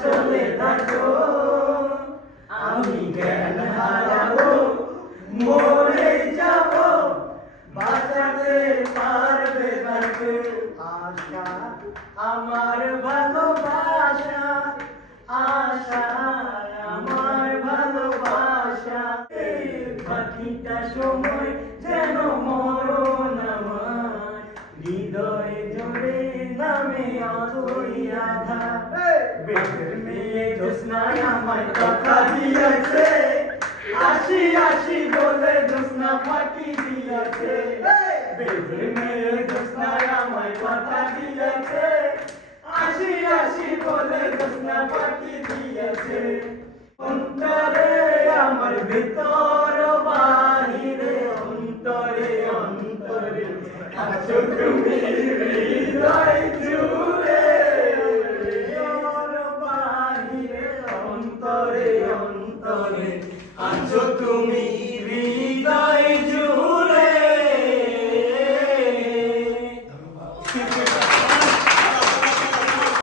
চলে থাকো আমি জ্ঞান হারাবো মরে যাব বাঁচাতে পারবে না কেউ আশা আমার ভালোবাসা আশা আমার ভালোবাসা বাকিটা সময় যেন মরণ আমার হৃদয়ে জোরে নামে অতই আধা বেদের মেয়ে জ্যোৎস্নায় আমায় কথা দিয়েছে আসি আসি বলে জ্যোৎস্না ফাঁকি দিয়েছে বেদের মেয়ে জ্যোৎস্নায় আমায় কথা দিয়েছে আসি আসি বলে জ্যোৎস্না ফাঁকি দিয়েছে অন্তরে আমার ভিতর বাহিরে অন্তরে অন্তরে আছো তুমি হৃদয় জুড়ে বাহিরে অন্তরে অন্তরে আছো তুমি